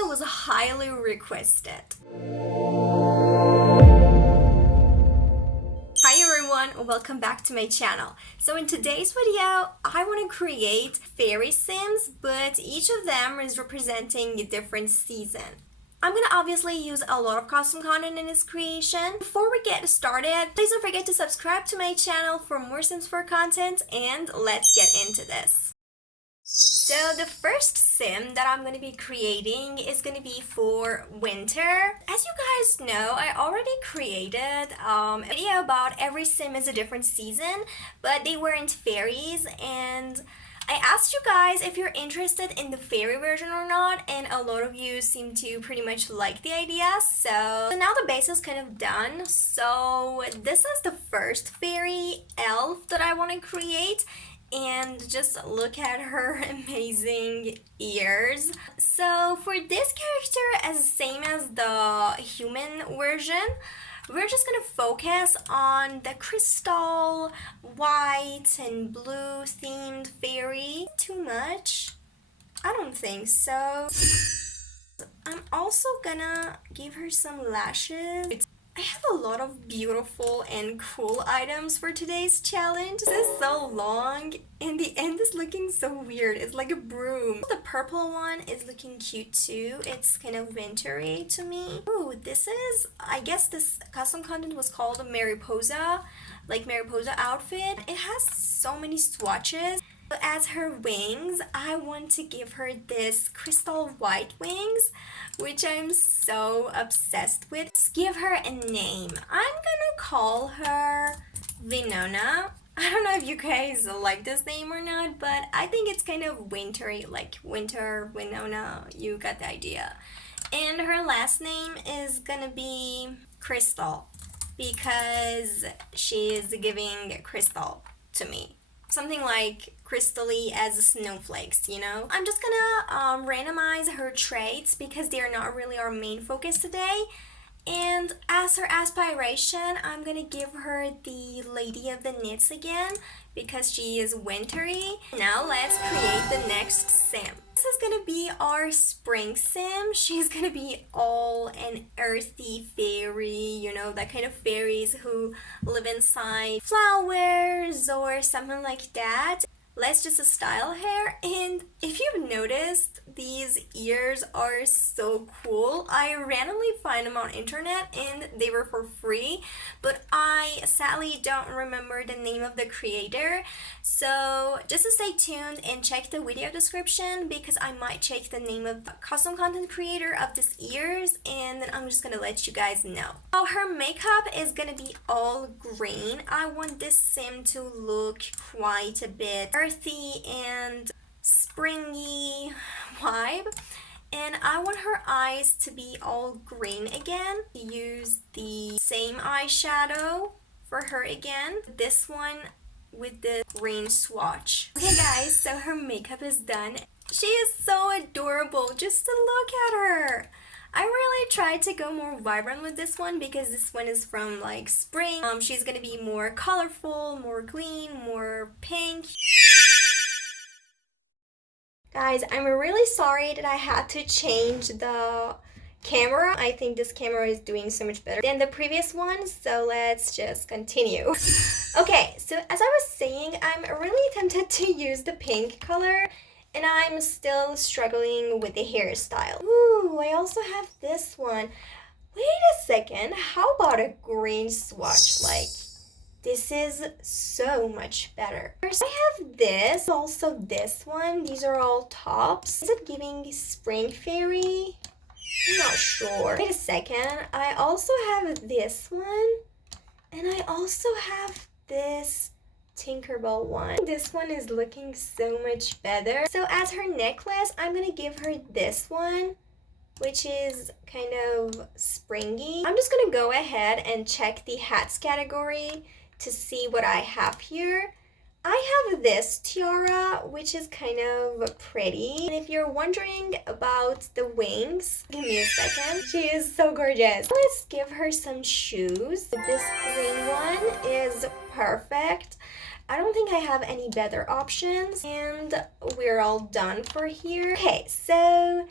video was highly requested. Hi everyone, welcome back to my channel. So in today's video, I want to create fairy sims, but each of them is representing a different season. I'm gonna obviously use a lot of custom content in this creation. Before we get started, please don't forget to subscribe to my channel for more Sims 4 content, and let's get into this. So the first sim that I'm going to be creating is going to be for winter. As you guys know, I already created a video about every sim is a different season, but they weren't fairies, and I asked you guys if you're interested in the fairy version or not, and a lot of you seem to pretty much like the idea. So now the base is kind of done. So this is the first fairy elf that I want to create. And just look at her amazing ears. So for this character, as same as the human version, we're just gonna focus on the crystal, white and blue themed fairy. Too much? I don't think so. I'm also gonna give her some lashes. I have a lot of beautiful and cool items for today's challenge. This is so long and the end is looking so weird. It's like a broom. The purple one is looking cute too. It's kind of wintry to me. Ooh, this is, I guess this custom content was called a Mariposa, like Mariposa outfit. It has so many swatches. As her wings, I want to give her this crystal white wings, which I'm so obsessed with. Let's give her a name. I'm gonna call her Winona. I don't know if you guys like this name or not, but I think it's kind of wintry, like winter, Winona, you got the idea. And her last name is gonna be Crystal, because she is giving crystal to me. Something like crystally as snowflakes, you know? I'm just gonna randomize her traits because they are not really our main focus today. And as her aspiration, I'm gonna give her the Lady of the Knits again because she is wintry. Now let's create the next sim. This is gonna be our spring sim. She's gonna be all an earthy fairy, you know, that kind of fairies who live inside flowers or something like that. Let's just style her, and if you've noticed, these ears are so cool. I randomly find them on internet and they were for free, but I sadly don't remember the name of the creator. So just to stay tuned and check the video description because I might check the name of the custom content creator of these ears, and then I'm just gonna let you guys know. Now her makeup is gonna be all green. I want this sim to look quite a bit earthy and springy vibe, and I want her eyes to be all green again. Use the same eyeshadow for her again, this one with the green swatch. Okay guys, so her makeup is done. She is so adorable, just to look at her. I really tried to go more vibrant with this one because this one is from like spring. She's gonna be more colorful, more green, more pink. Guys, I'm really sorry that I had to change the camera. I think this camera is doing so much better than the previous one, so let's just continue. Okay, so as I was saying, I'm really tempted to use the pink color, and I'm still struggling with the hairstyle. Ooh, I also have this one. Wait a second, how about a green swatch? Like, this is so much better. First, I have this, also this one. These are all tops. Is it giving spring fairy? I'm not sure. Wait a second, I also have this one, and I also have this Tinkerbell one. This one is looking so much better. So as her necklace, I'm gonna give her this one, which is kind of springy. I'm just gonna go ahead and check the hats category to see what I have here. I have this tiara, which is kind of pretty. And if you're wondering about the wings, give me a second. She is so gorgeous. Let's give her some shoes. This green one is perfect. I don't think I have any better options, and we're all done for here. Okay, so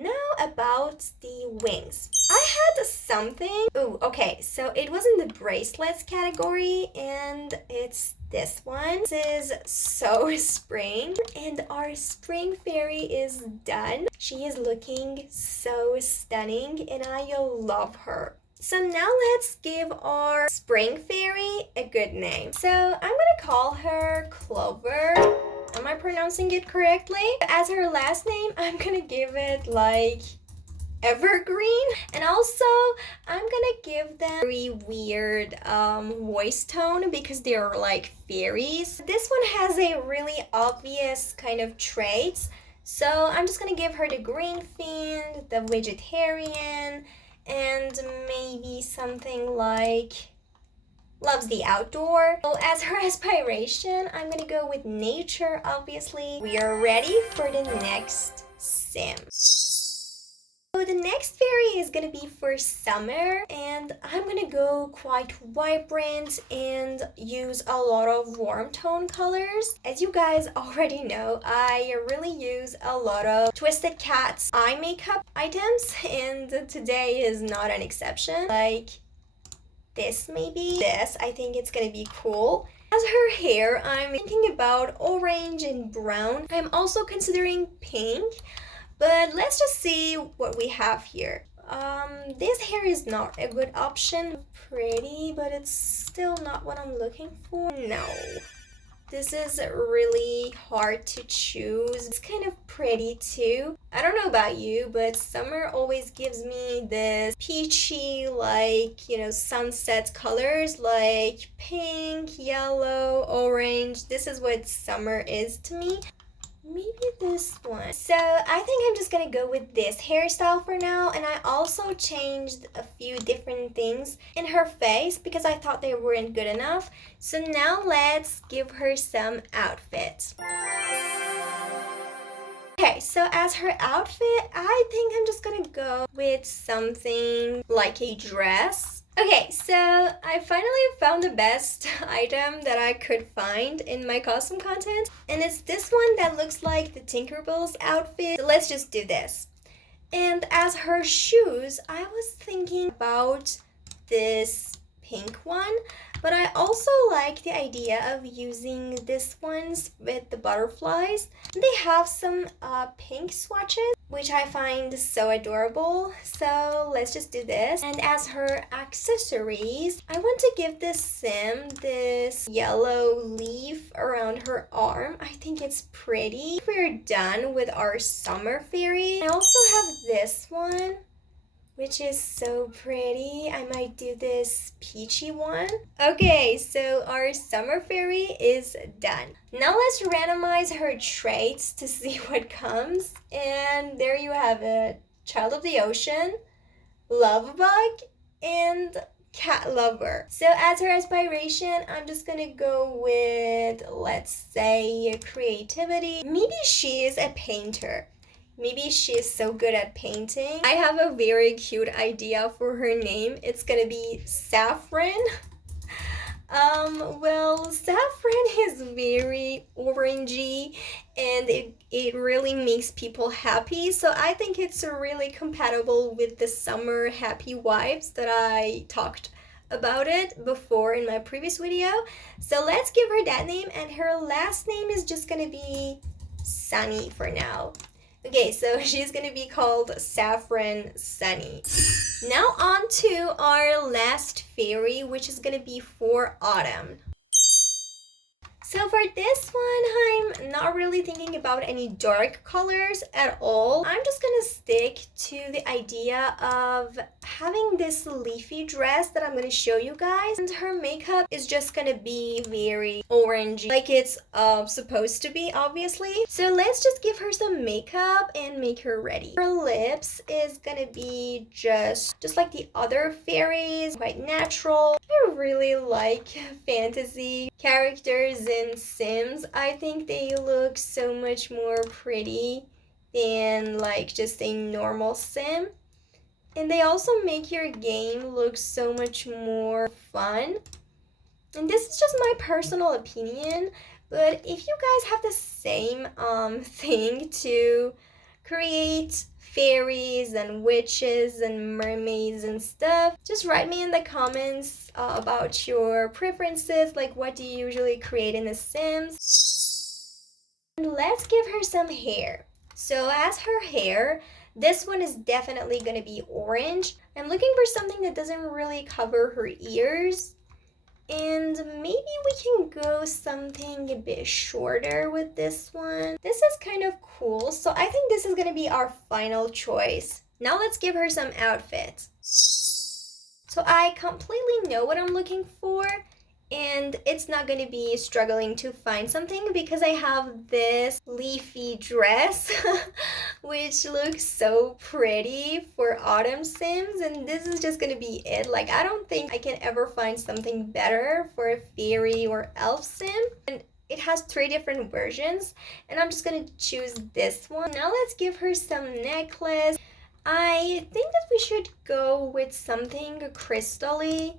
now about about the wings. I had something. Oh, okay. So it was in the bracelets category, and it's this one. This is so spring, and our spring fairy is done. She is looking so stunning, and I love her. So now let's give our spring fairy a good name. So I'm gonna call her Clover. Am I pronouncing it correctly? As her last name, I'm gonna give it like evergreen. And also, I'm gonna give them very weird voice tone because they're like fairies. This one has a really obvious kind of traits. So I'm just gonna give her the green fiend, the vegetarian, and maybe something like loves the outdoor. So as her aspiration, I'm gonna go with nature, obviously. We are ready for the next sim. So the next fairy is gonna be for summer, and I'm gonna go quite vibrant and use a lot of warm tone colors. As you guys already know, I really use a lot of Twisted Cat's eye makeup items, and today is not an exception. Like this, maybe this. I think it's gonna be cool. As her hair, I'm thinking about orange and brown. I'm also considering pink, but let's just see what we have here. This hair is not a good option. Pretty, but it's still not what I'm looking for. No. This is really hard to choose. It's kind of pretty too. I don't know about you, but summer always gives me this peachy, like, you know, sunset colors like pink, yellow, orange. This is what summer is to me. Maybe this one. So I think I'm just gonna go with this hairstyle for now, and I also changed a few different things in her face because I thought they weren't good enough. So now let's give her some outfit. Okay, so as her outfit, I think I'm just gonna go with something like a dress. Okay, so I finally found the best item that I could find in my costume content, and it's this one that looks like the Tinkerbell's outfit. So let's just do this. And as her shoes, I was thinking about this pink one, but I also like the idea of using this ones with the butterflies. They have some pink swatches, which I find so adorable. So let's just do this. And as her accessories, I want to give this sim this yellow leaf around her arm. I think it's pretty. We're done with our summer fairy. I also have this one, which is so pretty. I might do this peachy one. Okay, so our summer fairy is done. Now let's randomize her traits to see what comes. And there you have it. Child of the ocean, love bug, and cat lover. So as her aspiration, I'm just gonna go with, let's say, creativity. Maybe she is a painter. Maybe she's so good at painting. I have a very cute idea for her name. It's gonna be Saffron. Well, saffron is very orangey and it really makes people happy. So I think it's really compatible with the summer happy vibes that I talked about it before in my previous video. So let's give her that name, and her last name is just gonna be Sunny for now. Okay, so she's gonna be called Saffron Sunny. Now on to our last fairy, which is gonna be for autumn. So for this one, I'm not really thinking about any dark colors at all. I'm just gonna stick to the idea of having this leafy dress that I'm gonna show you guys. And her makeup is just gonna be very orangey, like it's supposed to be, obviously. So let's just give her some makeup and make her ready. Her lips is gonna be just like the other fairies, quite natural. I really like fantasy characters in Sims. I think they look so much more pretty than like just a normal sim. And they also make your game look so much more fun. And this is just my personal opinion, but if you guys have the same thing to create fairies and witches and mermaids and stuff. Just write me in the comments about your preferences, like what do you usually create in The Sims. And let's give her some hair. So as her hair, this one is definitely going to be orange. I'm looking for something that doesn't really cover her ears. And maybe we can go something a bit shorter with this one. This is kind of cool, so I think this is gonna be our final choice. Now let's give her some outfits. So I completely know what I'm looking for, and it's not gonna be struggling to find something because I have this leafy dress which looks so pretty for autumn sims, and this is just gonna be it. Like, I don't think I can ever find something better for a fairy or elf sim, and it has 3 different versions, and I'm just gonna choose this one. Now let's give her some necklace. I think that we should go with something crystally.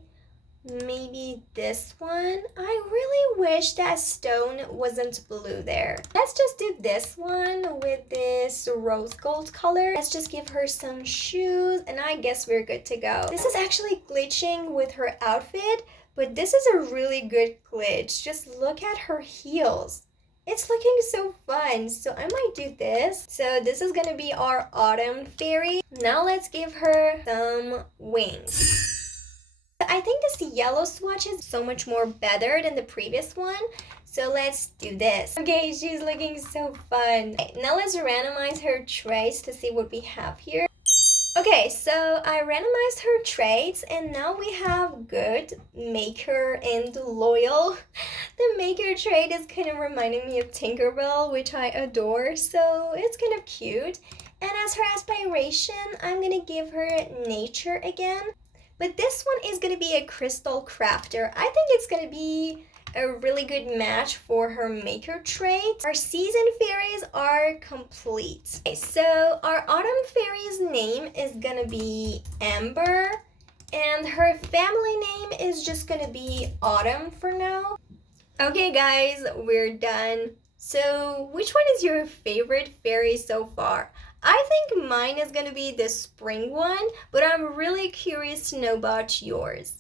Maybe this one. I really wish that stone wasn't blue there. Let's just do this one with this rose gold color. Let's just give her some shoes, and I guess we're good to go. This is actually glitching with her outfit, but this is a really good glitch. Just look at her heels. It's looking so fun, so I might do this. So this is gonna be our autumn fairy. Now let's give her some wings. I think this yellow swatch is so much more better than the previous one, so let's do this. Okay, she's looking so fun. Okay, now let's randomize her traits to see what we have here. Okay, so I randomized her traits, and now we have good, maker, and loyal. The maker trait is kind of reminding me of Tinkerbell, which I adore, so it's kind of cute. And as her aspiration, I'm gonna give her nature again. But this one is going to be a crystal crafter. I think it's going to be a really good match for her maker trait. Our season fairies are complete. Okay, so our autumn fairy's name is going to be Amber, and her family name is just going to be Autumn for now. Okay guys, we're done. So which one is your favorite fairy so far? I think mine is gonna be the spring one, but I'm really curious to know about yours.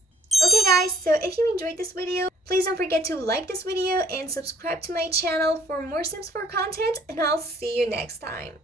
Okay guys, so if you enjoyed this video, please don't forget to like this video and subscribe to my channel for more Sims 4 content, and I'll see you next time.